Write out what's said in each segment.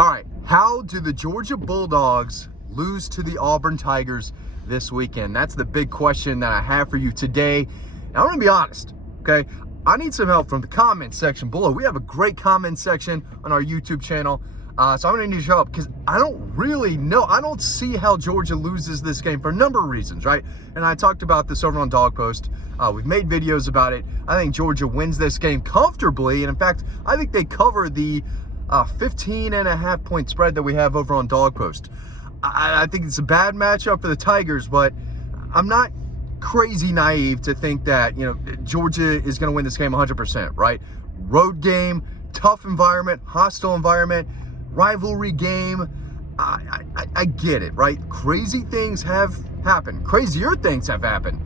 All right, how do the Georgia Bulldogs lose to the Auburn Tigers this weekend? That's the big question that I have for you today. Now, I'm going to be honest, okay? I need some help from the comment section below. We have a great comment section on our YouTube channel, so I'm going to need your help because I don't really know. I don't see how Georgia loses this game for a number of reasons, right? And I talked about this over on Dog Post. We've made videos about it. I think Georgia wins this game comfortably, and in fact, I think they cover the 15.5 point spread that we have over on Dog Post. I think it's a bad matchup for the Tigers, but I'm not crazy naive to think that, Georgia is going to win this game 100%, right? Road game, tough environment, hostile environment, rivalry game. I get it, right? Crazy things have happened. Crazier things have happened.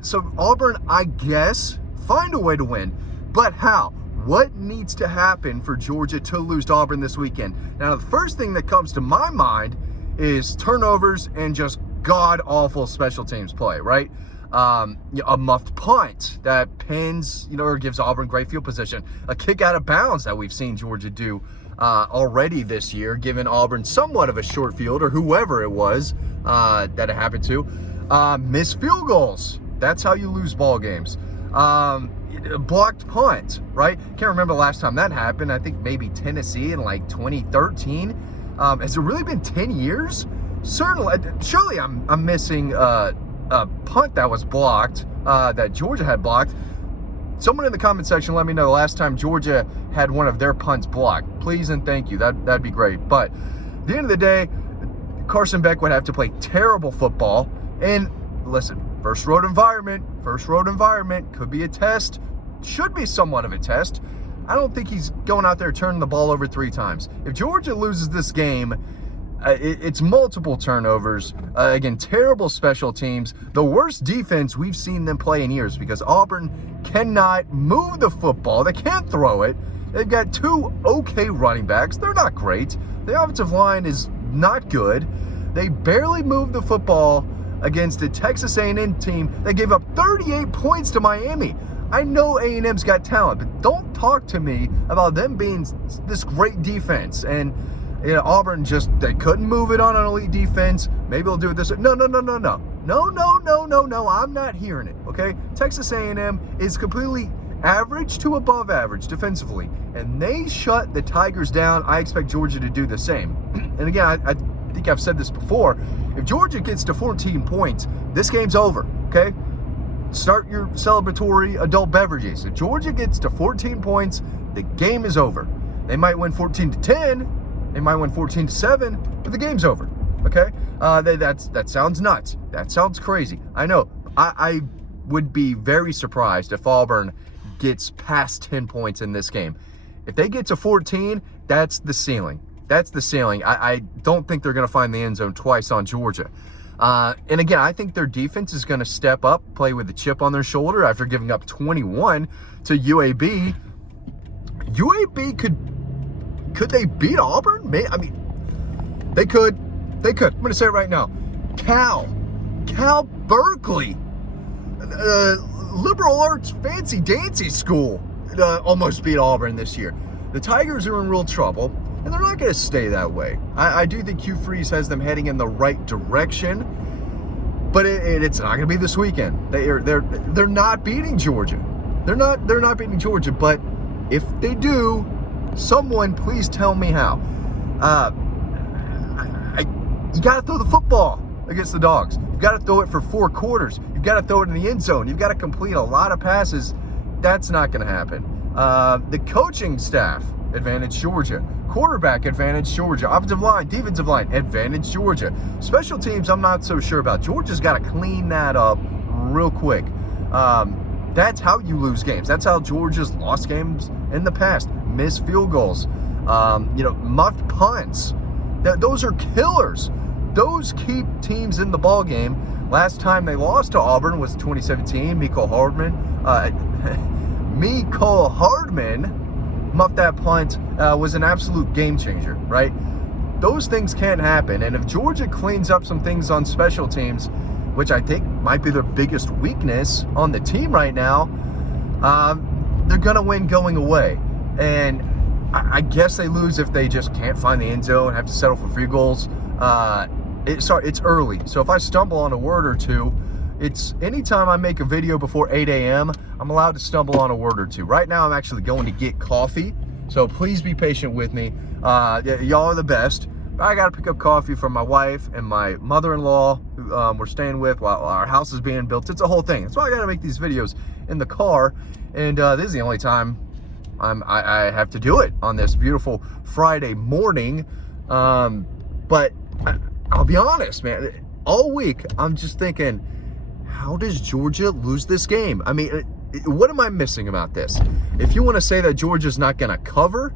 So Auburn, I guess, find a way to win, but how? What needs to happen for Georgia to lose to Auburn this weekend? Now, the first thing that comes to my mind is turnovers and just god-awful special teams play, right? A muffed punt that pins, or gives Auburn great field position. A kick out of bounds that we've seen Georgia do already this year, giving Auburn somewhat of a short field, or whoever it was that it happened to. Missed field goals. That's how you lose ball games. Blocked punt, right? Can't remember the last time that happened. I think maybe Tennessee in like 2013. Has it really been 10 years? Surely I'm missing a punt that was blocked, that Georgia had blocked. Someone in the comment section let me know the last time Georgia had one of their punts blocked. Please and thank you. That'd be great. But at the end of the day, Carson Beck would have to play terrible football. And listen, first road environment could be a test, should be somewhat of a test. I don't think he's going out there turning the ball over 3 times. If Georgia loses this game, it's multiple turnovers. Again, terrible special teams. The worst defense we've seen them play in years because Auburn cannot move the football. They can't throw it. They've got 2 okay running backs. They're not great. The offensive line is not good. They barely move the football against a Texas A&M team that gave up 38 points to Miami. I know A&M's got talent, but don't talk to me about them being this great defense. And Auburn they couldn't move it on an elite defense. Maybe they'll do it this way. No. I'm not hearing it, okay? Texas A&M is completely average to above average defensively, and they shut the Tigers down. I expect Georgia to do the same. And again, I think I've said this before. If Georgia gets to 14 points, this game's over, okay? Start your celebratory adult beverages. If Georgia gets to 14 points, the game is over. They might win 14-10. They might win 14-7, but the game's over, okay? That sounds nuts. That sounds crazy. I know. I would be very surprised if Auburn gets past 10 points in this game. If they get to 14, that's the ceiling. That's the ceiling. I don't think they're going to find the end zone twice on Georgia. And again, I think their defense is going to step up, play with a chip on their shoulder after giving up 21 to UAB. UAB could they beat Auburn? They could. I'm going to say it right now. Cal Berkeley, liberal arts fancy dancy school, almost beat Auburn this year. The Tigers are in real trouble, and they're not going to stay that way. I do think Hugh Freeze has them heading in the right direction, but it's not going to be this weekend. They're not beating Georgia. They're not beating Georgia. But if they do, someone please tell me how. You got to throw the football against the Dogs. You've got to throw it for 4 quarters. You've got to throw it in the end zone. You've got to complete a lot of passes. That's not going to happen. The coaching staff, advantage Georgia. Quarterback, advantage Georgia. Offensive line, defensive line, advantage Georgia. Special teams, I'm not so sure about. Georgia's got to clean that up real quick. That's how you lose games. That's how Georgia's lost games in the past. Missed field goals. Muffed punts. Those are killers. Those keep teams in the ball game. Last time they lost to Auburn was 2017. Mecole Hardman muffed that punt, was an absolute game changer, right? Those things can't happen. And if Georgia cleans up some things on special teams, which I think might be their biggest weakness on the team right now, they're going to win going away. And I guess they lose if they just can't find the end zone, have to settle for free goals. It's early, so if I stumble on a word or two, it's anytime I make a video before 8 a.m., I'm allowed to stumble on a word or two. Right now, I'm actually going to get coffee, so please be patient with me. Y'all are the best. I got to pick up coffee from my wife and my mother-in-law, who we're staying with while our house is being built. It's a whole thing. That's why I got to make these videos in the car, and this is the only time I have to do it on this beautiful Friday morning. But I'll be honest, man, all week I'm just thinking, how does Georgia lose this game? I mean, what am I missing about this? If you want to say that Georgia's not going to cover,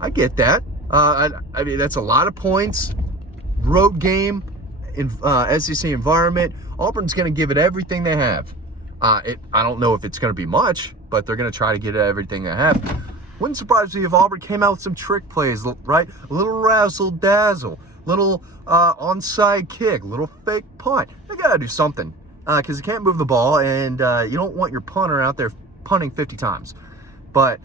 I get that. I mean, that's a lot of points. Road game in SEC environment. Auburn's going to give it everything they have. I don't know if it's going to be much, but they're going to try to get it everything they have. Wouldn't surprise me if Auburn came out with some trick plays, right? A little razzle-dazzle, little onside kick, little fake punt. They got to do something because you can't move the ball, and you don't want your punter out there punting 50 times. But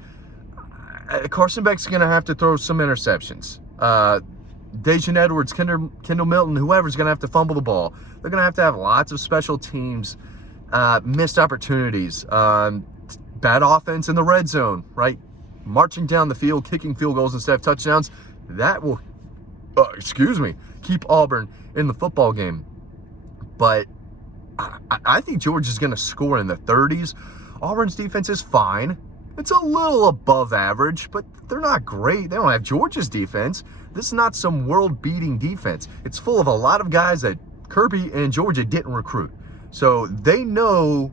Carson Beck's going to have to throw some interceptions. Dejan Edwards, Kendall Milton, whoever's going to have to fumble the ball. They're going to have lots of special teams, missed opportunities, bad offense in the red zone, right? Marching down the field, kicking field goals instead of touchdowns. That will, keep Auburn in the football game. But I think Georgia's going to score in the 30s. Auburn's defense is fine. It's a little above average, but they're not great. They don't have Georgia's defense. This is not some world-beating defense. It's full of a lot of guys that Kirby and Georgia didn't recruit. So they know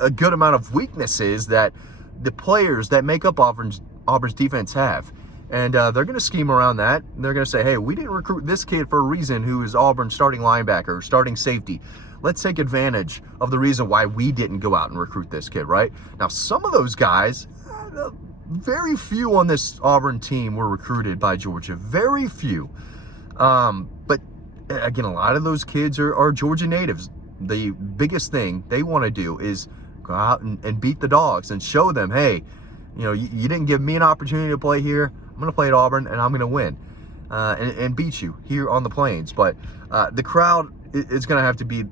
a good amount of weaknesses that the players that make up Auburn's defense have. And they're going to scheme around that. They're going to say, hey, we didn't recruit this kid for a reason who is Auburn's starting linebacker, starting safety. Let's take advantage of the reason why we didn't go out and recruit this kid, right? Now, some of those guys, very few on this Auburn team were recruited by Georgia. Very few. But, again, a lot of those kids are Georgia natives. The biggest thing they want to do is go out and beat the Dogs and show them, hey, you didn't give me an opportunity to play here. I'm going to play at Auburn, and I'm going to win and beat you here on the Plains. But the crowd is going to have to be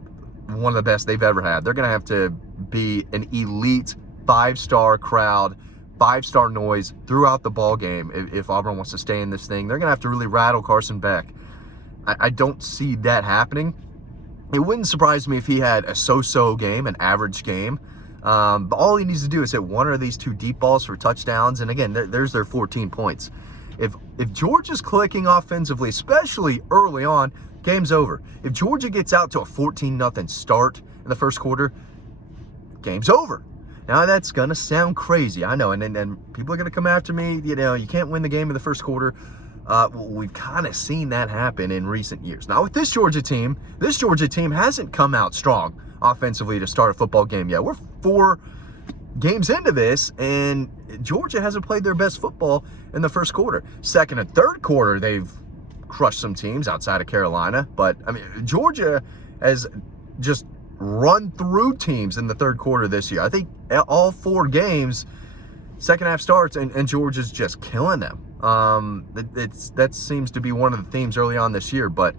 one of the best they've ever had. They're going to have to be an elite 5-star crowd, 5-star noise throughout the ball game if Auburn wants to stay in this thing. They're going to have to really rattle Carson Beck. I don't see that happening. It wouldn't surprise me if he had a so-so game, an average game. But all he needs to do is hit one of these 2 deep balls for touchdowns. And again, there's their 14 points. If Georgia's clicking offensively, especially early on, game's over. If Georgia gets out to a 14-0 start in the first quarter, game's over. Now, that's going to sound crazy, I know, and people are going to come after me. You can't win the game in the first quarter. We've kind of seen that happen in recent years. Now, with this Georgia team hasn't come out strong offensively to start a football game yet. We're 4 games into this, and Georgia hasn't played their best football in the first quarter. Second and third quarter, they've crushed some teams outside of Carolina, but I mean, Georgia has just run through teams in the third quarter this year. I think all 4 games, second half starts, and Georgia's just killing them. That seems to be one of the themes early on this year. But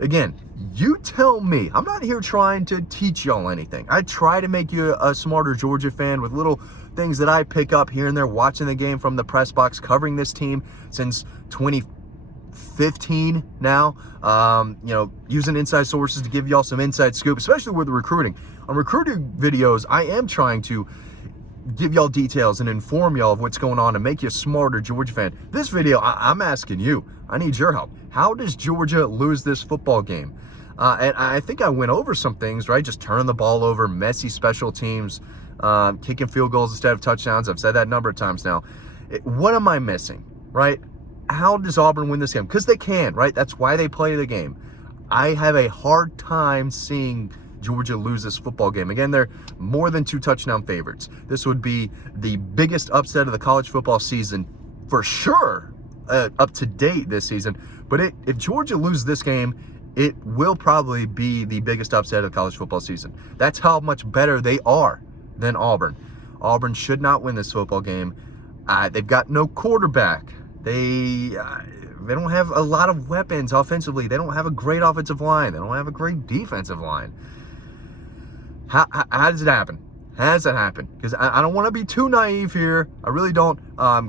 again, you tell me. I'm not here trying to teach y'all anything. I try to make you a smarter Georgia fan with little things that I pick up here and there, watching the game from the press box, covering this team since 2015 now, using inside sources to give y'all some inside scoop, especially with the recruiting. On recruiting videos, I am trying to give y'all details and inform y'all of what's going on and make you a smarter Georgia fan. This video, I'm asking you. I need your help. How does Georgia lose this football game? And I think I went over some things, right? Just turn the ball over, messy special teams, kicking field goals instead of touchdowns. I've said that a number of times now. What am I missing, right? How does Auburn win this game? Because they can, right? That's why they play the game. I have a hard time seeing Georgia lose this football game. Again, they're more than 2 touchdown favorites. This would be the biggest upset of the college football season for sure, up to date this season. But if Georgia loses this game, it will probably be the biggest upset of the college football season. That's how much better they are than Auburn. Auburn should not win this football game. They've got no quarterback. They don't have a lot of weapons offensively. They don't have a great offensive line. They don't have a great defensive line. How does it happen? How does that happen? Because I don't want to be too naive here. I really don't.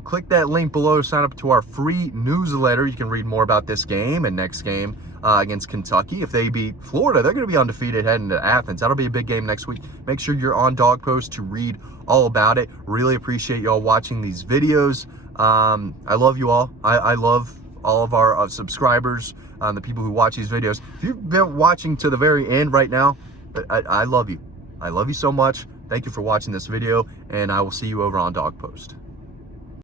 Click that link below to sign up to our free newsletter. You can read more about this game and next game against Kentucky. If they beat Florida, they're going to be undefeated heading to Athens. That'll be a big game next week. Make sure you're on Dog Post to read all about it. Really appreciate y'all watching these videos. I love you all. I love all of our subscribers, the people who watch these videos. If you've been watching to the very end right now, I love you. I love you so much. Thank you for watching this video, and I will see you over on Dog Post.